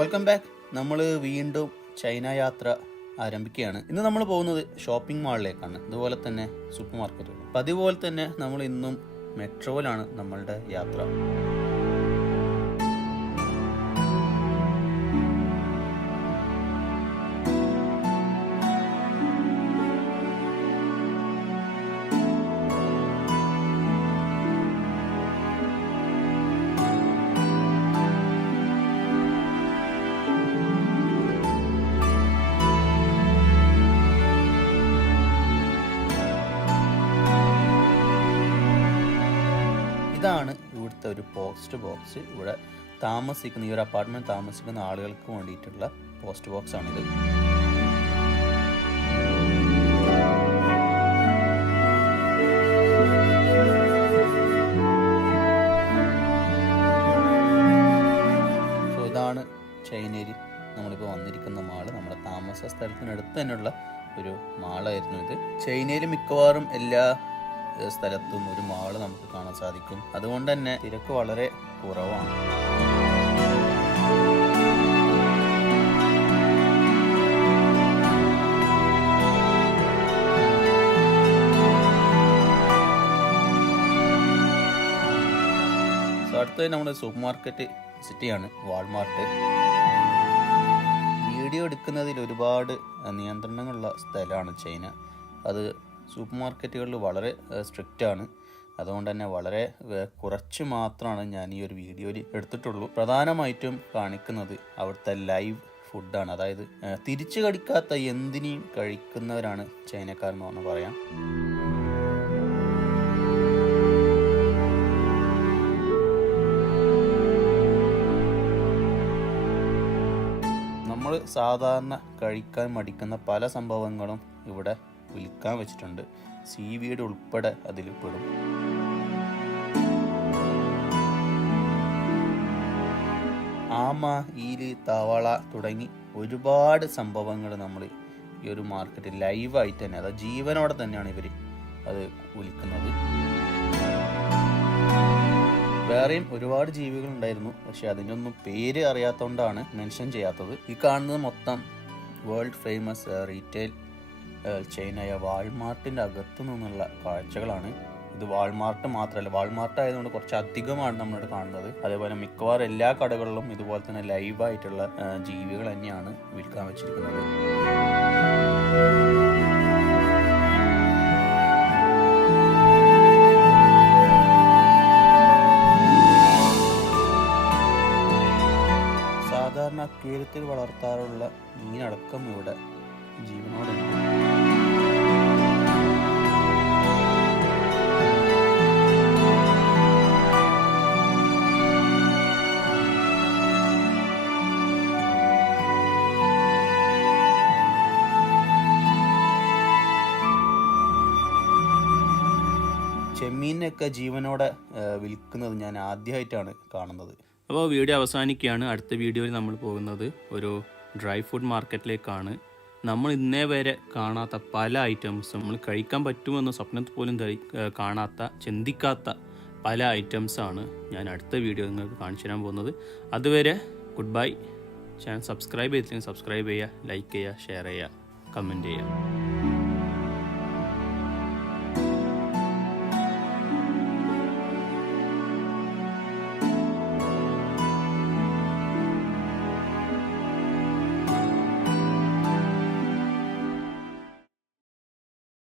Welcome back. നമ്മൾ വീണ്ടും China യാത്ര ആരംഭിക്കുകയാണ്. ഇന്ന് നമ്മൾ പോകുന്നത് ഷോപ്പിംഗ് മാളിലേക്കാണ്, അതുപോലെ തന്നെ സൂപ്പർ മാർക്കറ്റുകൾ. പതിപോലെ തന്നെ നമ്മൾ ഇന്നും മെട്രോയിലാണ് നമ്മളുടെ യാത്ര. ഇതാണ് ഇവിടുത്തെ ഒരു പോസ്റ്റ് ബോക്സ്. ഇവിടെ താമസിക്കുന്ന ഈ ഒരു അപ്പാർട്ട്മെന്റ് താമസിക്കുന്ന ആളുകൾക്ക് വേണ്ടിയിട്ടുള്ള പോസ്റ്റ് ബോക്സ് ആണിത്. സോ ഇതാണ് ചൈനയിൽ നമ്മളിപ്പോൾ വന്നിരിക്കുന്ന മാള്. നമ്മുടെ താമസ സ്ഥലത്തിനടുത്ത് തന്നെയുള്ള ഒരു മാളായിരുന്നു ഇത്. ചൈനയിൽ മിക്കവാറും എല്ലാ സ്ഥലത്തും ഒരു മാള് നമുക്ക് കാണാൻ സാധിക്കും. അതുകൊണ്ട് തന്നെ തിരക്ക് വളരെ കുറവാണ്. അടുത്തത് നമ്മുടെ സൂപ്പർ മാർക്കറ്റ് സിറ്റിയാണ്, വാൾമാർട്ട്. വീഡിയോ എടുക്കുന്നതിൽ ഒരുപാട് നിയന്ത്രണങ്ങളുള്ള സ്ഥലമാണ് ചൈന. അത് സൂപ്പർ മാർക്കറ്റുകളിൽ വളരെ സ്ട്രിക്റ്റ് ആണ്. അതുകൊണ്ട് തന്നെ വളരെ കുറച്ച് മാത്രമാണ് ഞാൻ ഈ ഒരു വീഡിയോയിൽ എടുത്തിട്ടുള്ളൂ. പ്രധാനമായിട്ടും കാണിക്കുന്നത് അവിടുത്തെ ലൈവ് ഫുഡാണ്. അതായത് തിരിച്ചു കടിക്കാത്ത എന്തിനേയും കഴിക്കുന്നവരാണ് ചൈനക്കാരെന്ന് പറഞ്ഞാൽ പറയാം. നമ്മൾ സാധാരണ കഴിക്കാൻ മടിക്കുന്ന പല സംഭവങ്ങളും ഇവിടെ വിൽക്കാൻ വെച്ചിട്ടുണ്ട്. സീവീഡ് ഉൾപ്പെടെ അതിൽ പെടും. ആമ, ഈല്, തവള തുടങ്ങി ഒരുപാട് സംഭവങ്ങൾ നമ്മൾ ഈ ഒരു മാർക്കറ്റ് ലൈവായിട്ട് തന്നെ, അതായത് ജീവനോടെ തന്നെയാണ് ഇവർ അത് വിൽക്കുന്നത്. വേറെയും ഒരുപാട് ജീവികൾ ഉണ്ടായിരുന്നു, പക്ഷെ അതിൻ്റെ ഒന്നും പേര് അറിയാത്തതുകൊണ്ടാണ് മെൻഷൻ ചെയ്യാത്തത്. ഈ കാണുന്നത് മൊത്തം വേൾഡ് ഫേമസ് റീറ്റെയിൽ ചൈനയായ വാൾമാർട്ടിൻ്റെ അകത്തു നിന്നുള്ള കാഴ്ചകളാണ്. ഇത് വാൾമാർട്ട് മാത്രമല്ല, വാൾമാർട്ട് ആയതുകൊണ്ട് കുറച്ച് അധികമാണ് നമ്മളിവിടെ കാണുന്നത്. അതേപോലെ മിക്കവാറും എല്ലാ കടകളിലും ഇതുപോലെ തന്നെ ലൈവായിട്ടുള്ള ജീവികൾ തന്നെയാണ് വിൽക്കാൻ വെച്ചിരിക്കുന്നത്. സാധാരണ അക്വേറിയത്തിൽ വളർത്താറുള്ള മീനടക്കം ഇവിടെ ജീവനോടെ ഉണ്ട്. ചെമ്മീനൊക്കെ ജീവനോടെ വിൽക്കുന്നത് ഞാൻ ആദ്യമായിട്ടാണ് കാണുന്നത്. അപ്പോൾ വീഡിയോ അവസാനിക്കുകയാണ്. അടുത്ത വീഡിയോയിൽ നമ്മൾ പോകുന്നത് ഒരു ഡ്രൈ ഫുഡ് മാർക്കറ്റിലേക്കാണ്. നമ്മൾ ഇന്നേ വരെ കാണാത്ത പല ഐറ്റംസും, നമ്മൾ കഴിക്കാൻ പറ്റുമെന്ന് സ്വപ്നത്തിൽ പോലും കാണാത്ത, ചിന്തിക്കാത്ത പല ഐറ്റംസാണ് ഞാൻ അടുത്ത വീഡിയോ നിങ്ങൾക്ക് കാണിച്ചു തരാൻ പോകുന്നത്. അതുവരെ ഗുഡ് ബൈ. ചാനൽ സബ്സ്ക്രൈബ് ചെയ്തില്ലെങ്കിൽ സബ്സ്ക്രൈബ് ചെയ്യുക, ലൈക്ക് ചെയ്യുക, ഷെയർ ചെയ്യുക, കമൻറ്റ് ചെയ്യുക.